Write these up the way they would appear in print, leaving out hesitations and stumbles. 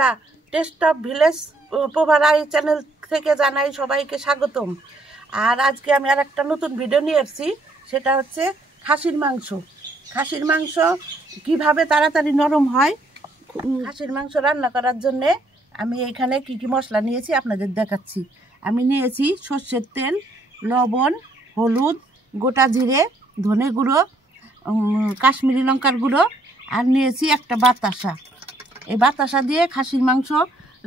বন্ধুরা, test of village পোভারাই channel থেকে জানাই সবাইকে স্বাগতম। আর আজকে আমি আর একটা নতুন ভিডিও নিয়ে এসেছি, সেটা হচ্ছে খাসির মাংস। খাসির মাংস কিভাবে তাড়াতাড়ি নরম হয়। খাসির মাংস রান্না করার জন্যে আমি এখানে কি কি মশলা নিয়েছি আপনাদের দেখাচ্ছি। আমি নিয়েছি সর্ষের তেল, লবণ, হলুদ, গোটা জিরে, ধনে গুঁড়ো, কাশ্মীরি লঙ্কার গুঁড়ো, আর নিয়েছি একটা বাতাসা। এই বাতাসা দিয়ে খাসির মাংস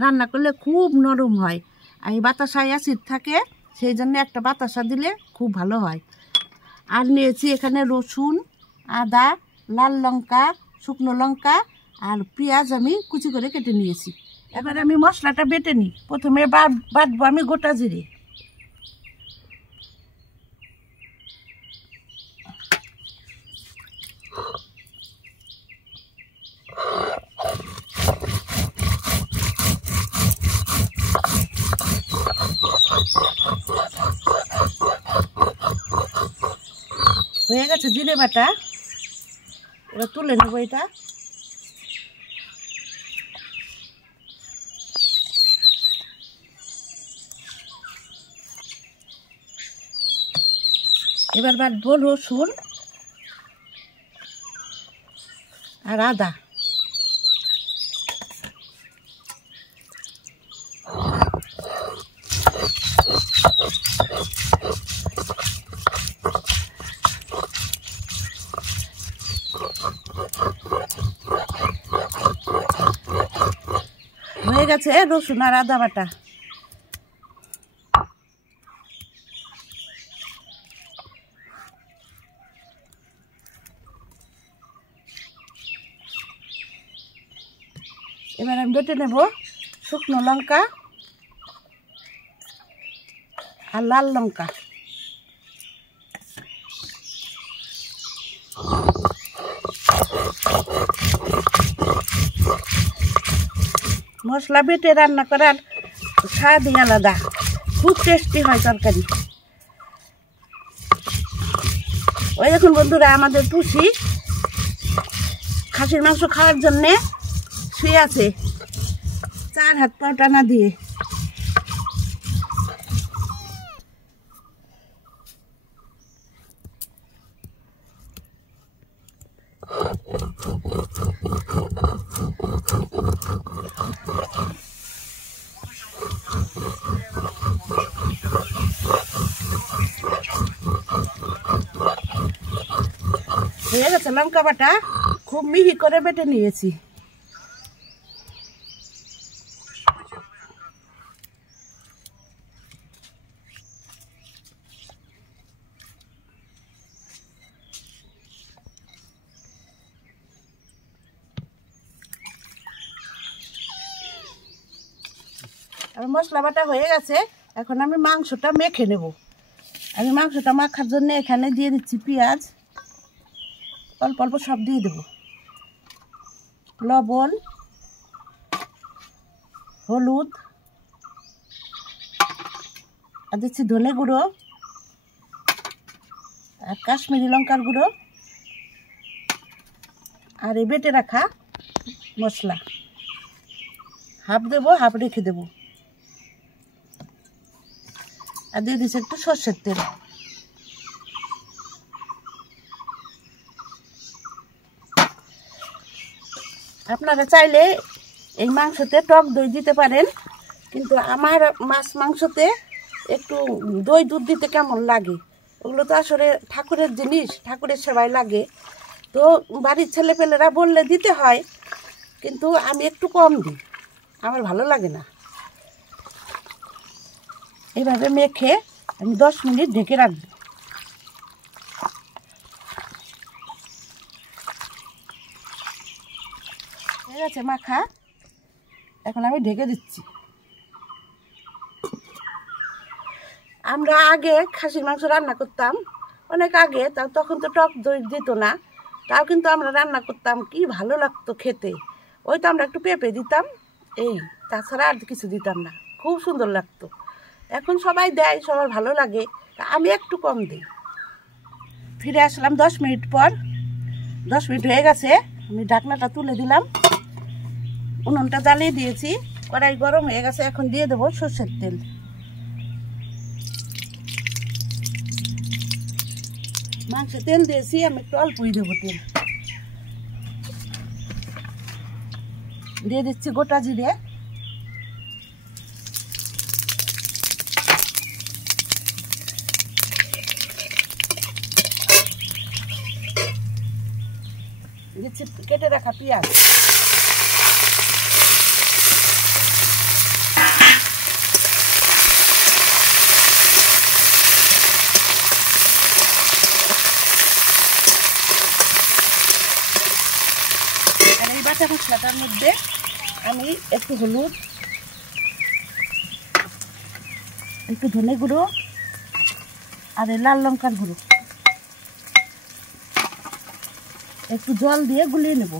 রান্না করলে খুব নরম হয়। আর এই বাতাসায় অ্যাসিড থাকে, সেই জন্য একটা বাতাসা দিলে খুব ভালো হয়। আর নিয়েছি এখানে রসুন, আদা, লাল লঙ্কা, শুকনো লঙ্কা আর পেঁয়াজ আমি কুচি করে কেটে নিয়েছি। এবার আমি মশলাটা বেটে নিই। প্রথমে বাটবো আমি গোটা জিরে। হয়ে গেছে জিরে বাটা, এবার তুলে নেবো এটা। এবার বাটবো রসুন আর আদা। হয়ে গেছে রসুন আর আদা বাটা। এবার আমি বেটে নেব শুকনো লঙ্কা আর লাল লঙ্কা। মশলা বেটে রান্না করার স্বাদই আলাদা, খুব টেস্টি হয় তরকারি। ওই দেখুন বন্ধুরা, আমাদের পুষি খাসির মাংস খাওয়ার জন্যে শুয়ে আছে 4 হাত পা টানা দিয়ে। হয়ে গেছে লঙ্কা বাটা, খুব মিহি করে বেটে নিয়েছি। আর মশলা বাটা হয়ে গেছে, এখন আমি মাংসটা মেখে নেব। আমি মাংসটা মাখার জন্য এখানে দিয়ে দিচ্ছি পেঁয়াজ, অল্প অল্প সব দিয়ে দেব, লবণ, হলুদ, আর দিচ্ছি ধনে গুঁড়ো আর কাশ্মীরি লঙ্কার গুঁড়ো আর এই বেটে রাখা মশলা। হাফ দেবো, হাফ রেখে দেবো। আর দিয়ে দিচ্ছি একটু সর্ষের তেল। আপনারা চাইলে এই মাংসতে টক দই দিতে পারেন, কিন্তু আমার মাছ মাংসতে একটু দই দুধ দিতে কেমন লাগে। ওগুলো তো আসলে ঠাকুরের জিনিস, ঠাকুরের সেবায় লাগে, তো বাড়ির ছেলেপেলেরা বললে দিতে হয়, কিন্তু আমি একটু কম দিই, আমার ভালো লাগে না। এইভাবে মেখে আমি 10 মিনিট ঢেকে রাখবো। হয়ে গেছে মাখা, এখন আমি ঢেকে দিচ্ছি। আমরা আগে খাসির মাংস রান্না করতাম অনেক আগে, তখন তো টক দই দিত না, তাও কিন্তু আমরা রান্না করতাম, কি ভালো লাগতো খেতে। ওই তো আমরা একটু পেঁপে দিতাম, এই, তাছাড়া আর কিছু দিতাম না, খুব সুন্দর লাগতো। এখন সবাই দেয়, সবার ভালো লাগে, আমি একটু কম দিই। ফিরে আসলাম 10 মিনিট পর। 10 মিনিট হয়ে গেছে, আমি ঢাকনাটা তুলে দিলাম। উনুনটা জ্বালিয়ে দিয়েছি, কড়াই গরম হয়ে গেছে। এখন দিয়ে দেবো সর্ষের তেল। মাংসে তেল দিয়েছি, আমি একটু অল্পই দেবো তেল। দিয়ে দিচ্ছি গোটা জিরে, দিচ্ছি কেটে রাখা পেঁয়াজ, আর এই বাটা মশলাটার মধ্যে আমি একটু হলুদ, একটু ধনে গুঁড়ো আর এই লাল লঙ্কার গুঁড়ো একটু জল দিয়ে গুলিয়ে নেব।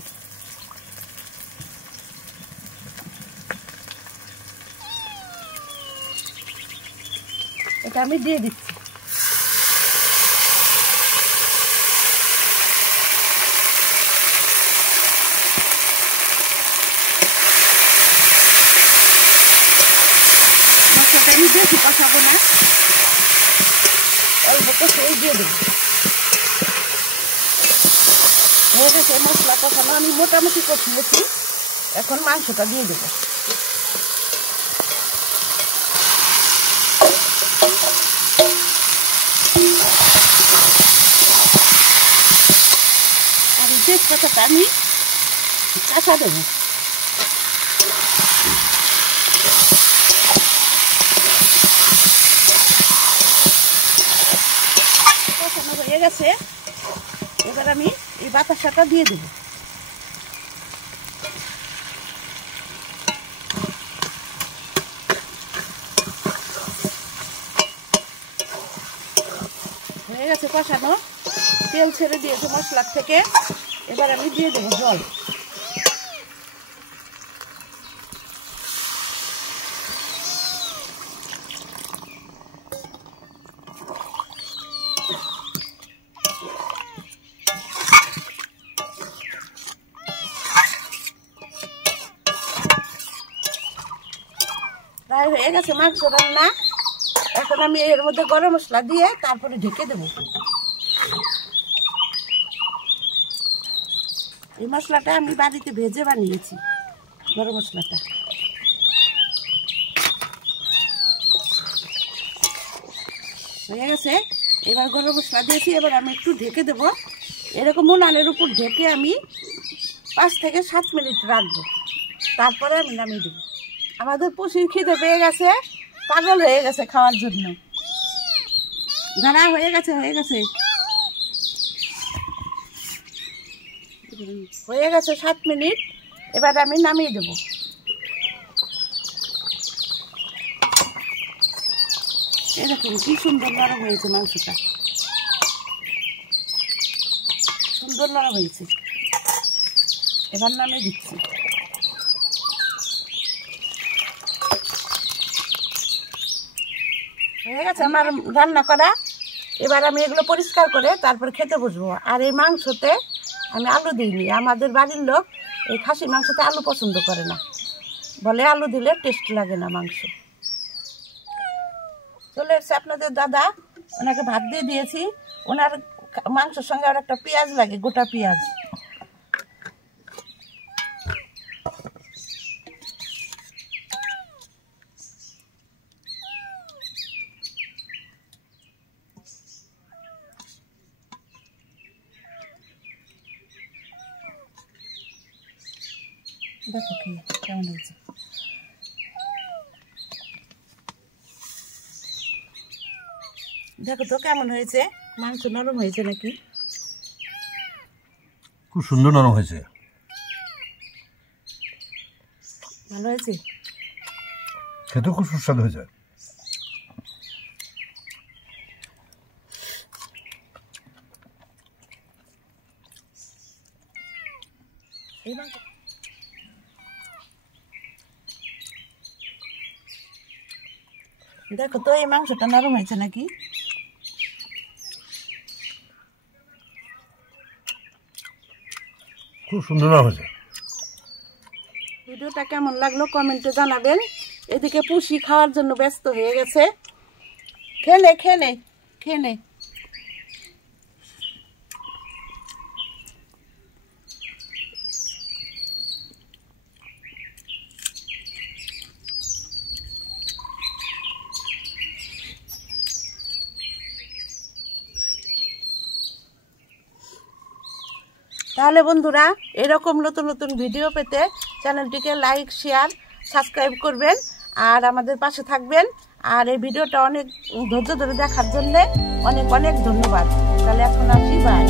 এটা আমি দিয়ে দিচ্ছি। মশলাটা আমি বেশি কষাবো না, অল্প কষেই দিয়ে দেবো। হয়ে গেছে মশলা কষানো, আমি মোটামুটি কষিয়েছি। এখন মাংসটা দিয়ে দেবো। আর তেজপাতাটা আমি কাঁচা দেবো। কষানো হয়ে গেছে, এবার আমি এই বাতাসাটা দিয়ে দেবো। হয়ে গেছে কষানো, তেল ছেড়ে দিয়েছে মশলার থেকে। এবার আমি দিয়ে দেবো জল। প্রায় হয়ে গেছে মাংস রান্না। এখন আমি এর মধ্যে গরম মশলা দিয়ে তারপরে ঢেকে দেবো। এই মশলাটা আমি বাড়িতে ভেজে বানিয়েছি, গরম মশলাটা। হয়ে গেছে, এবার গরম মশলা দিয়েছি। এবার আমি একটু ঢেকে দেবো। এরকম উনানের উপর ঢেকে আমি 5 থেকে 7 মিনিট রাখবো, তারপরে আমি নামিয়ে দেবো। আমাদের পশুর খিদে পেয়ে গেছে, পাগল হয়ে গেছে খাওয়ার জন্য। দাঁড়া, হয়ে গেছে হয়ে গেছে হয়ে গেছে 7 মিনিট। এবার আমি নামিয়ে দেবো। এরকম কি সুন্দর নরম হয়েছে মাংসটা, সুন্দর নরম হয়েছে। এবার নামিয়ে দিচ্ছি। হয়ে গেছে আমার রান্না করা। এবার আমি এগুলো পরিষ্কার করে তারপর খেতে বসবো। আর এই মাংসতে আমি আলু দিইনি। আমাদের বাড়ির লোক এই খাসি মাংসতে আলু পছন্দ করে না, বলে আলু দিলে টেস্ট লাগে না মাংস। চলে এসছে আপনাদের দাদা, ওনাকে ভাত দিয়ে দিয়েছি। ওনার মাংসের সঙ্গে আর একটা পেঁয়াজ লাগে, গোটা পেঁয়াজ। দেখো কি কেমন হয়েছে। দেখো তো কেমন হয়েছে, মাংস নরম হয়েছে নাকি? খুব সুন্দর নরম হয়েছে, ভালো হয়েছে, খেতে খুব সুস্বাদু হয়েছে। এই মাংস দেখো তো এই মাংসটা নরম হয়েছে নাকি? খুব সুন্দর নরম হয়েছে। ভিডিওটা কেমন লাগলো কমেন্টে জানাবেন। এদিকে পুষি খাওয়ার জন্য ব্যস্ত হয়ে গেছে। খেলে খেলে খেলে তাহলে বন্ধুরা, এরকম নতুন নতুন ভিডিও পেতে চ্যানেলটিকে লাইক, শেয়ার, সাবস্ক্রাইব করবেন আর আমাদের পাশে থাকবেন। আর এই ভিডিওটা অনেক ধৈর্য ধরে দেখার জন্য অনেক অনেক ধন্যবাদ। তাহলে এখন আসি, বাই।